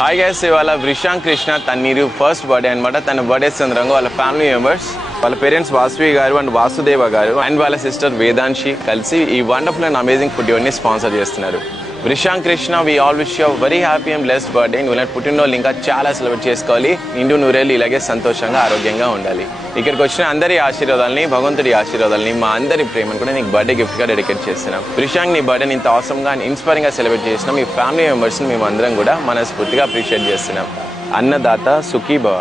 Hi guys, ఇవాళ వృషాంక్ Krishna Thanneeru first birthday అనమాట. తన బర్త్డే సందర్భంగా వాళ్ళ ఫ్యామిలీ మెంబర్స్, వాళ్ళ పేరెంట్స్ వాసవి గారు అండ్ వాసుదేవ గారు అండ్ వాళ్ళ సిస్టర్ వేదాంశి కలిసి ఈ వండర్ఫుల్ అండ్ అమేజింగ్ ఫుడ్ ఇవన్నీ స్పాన్సర్ చేస్తున్నారు. Vrishank Krishna, we all wish you very happy and blessed birthday. నువ్వు పుట్టినరోజు ఇంకా చాలా సెలబ్రేట్ చేసుకోవాలి. నిండు నూరేళ్ళు ఇలాగే సంతోషంగా ఆరోగ్యంగా ఉండాలి. ఇక్కడికి వచ్చిన అందరి ఆశీర్వాదాలని, భగవంతుడి ఆశీర్వాదాలని, మా అందరి ప్రేమను కూడా నీకు బర్త్డే గిఫ్ట్గా డెడికేట్ చేస్తున్నాం. వృషాంక్, నీ బర్త్డేని ఇంత అవసరంగా అండ్ ఇన్స్పైరింగ్గా సెలబ్రేట్ చేసినాం. మీ ఫ్యామిలీ మెంబర్స్ని మేము అందరం కూడా మనస్ఫూర్తిగా అప్రిషియేట్ చేస్తున్నాం. అన్నదాత సుఖీ భవ.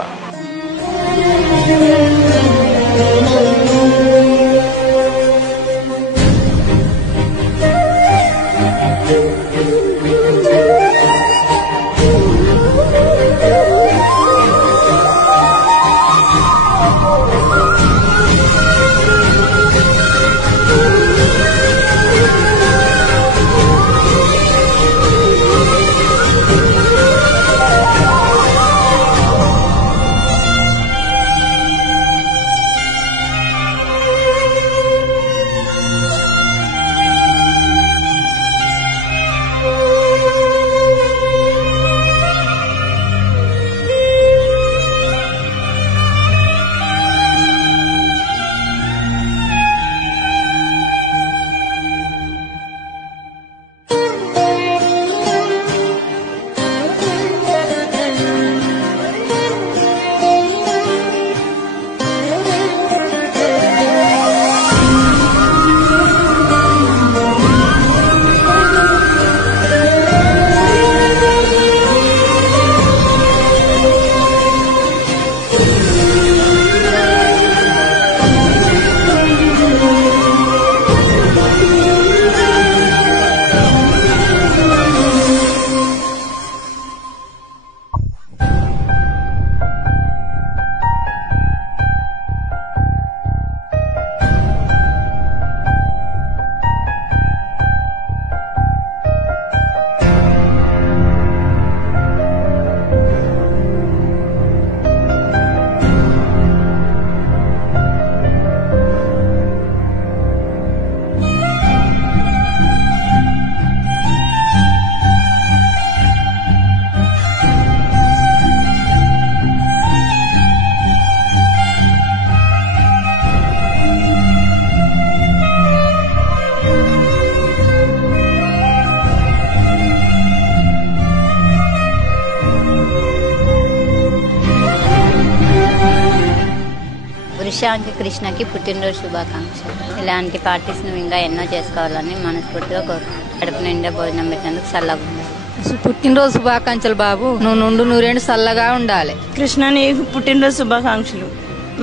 వృషాంక్ కృష్ణకి పుట్టినరోజు శుభాకాంక్షలు. ఇలాంటి పార్టీస్ నువ్వు ఇంకా ఎన్నో చేసుకోవాలని మనస్ఫూర్తిగా కోరుకుంటున్నాను. కడుపు నిండా భోజనం పెట్టినందుకు చల్లగా ఉండాలి. పుట్టినరోజు శుభాకాంక్షలు బాబు. నువ్వు నుండు నూరేళ్ళు చల్లగా ఉండాలి. కృష్ణ, నీ పుట్టినరోజు శుభాకాంక్షలు.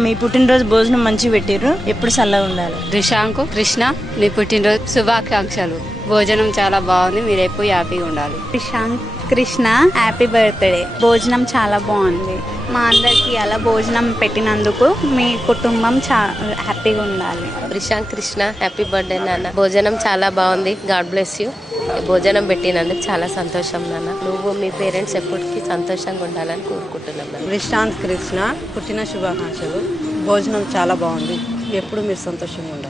మీ పుట్టినరోజు భోజనం మంచి పెట్టిర్రు, ఎప్పుడు చల్లగా ఉండాలి. వృషాంక్ కృష్ణ, నీ పుట్టినరోజు శుభాకాంక్షలు. భోజనం చాలా బాగుంది, మీరు ఎప్పుడు హ్యాపీగా ఉండాలి. వృషాంక్ కృష్ణ, హ్యాపీ బర్త్డే. భోజనం చాలా బాగుంది. మా అందరికి అలా భోజనం పెట్టినందుకు మీ కుటుంబం హ్యాపీగా ఉండాలి. వృషాంక్ కృష్ణ, హ్యాపీ బర్త్డే నాన్న. భోజనం చాలా బాగుంది, గాడ్ బ్లెస్ యూ. భోజనం పెట్టినందుకు చాలా సంతోషం నాన్న. నువ్వు మీ పేరెంట్స్ ఎప్పటికీ సంతోషంగా ఉండాలని కోరుకుంటున్నాను. వృషాంక్ కృష్ణ, పుట్టిన శుభాకాంక్షలు. భోజనం చాలా బాగుంది, ఎప్పుడు మీరు సంతోషంగా ఉండాలి.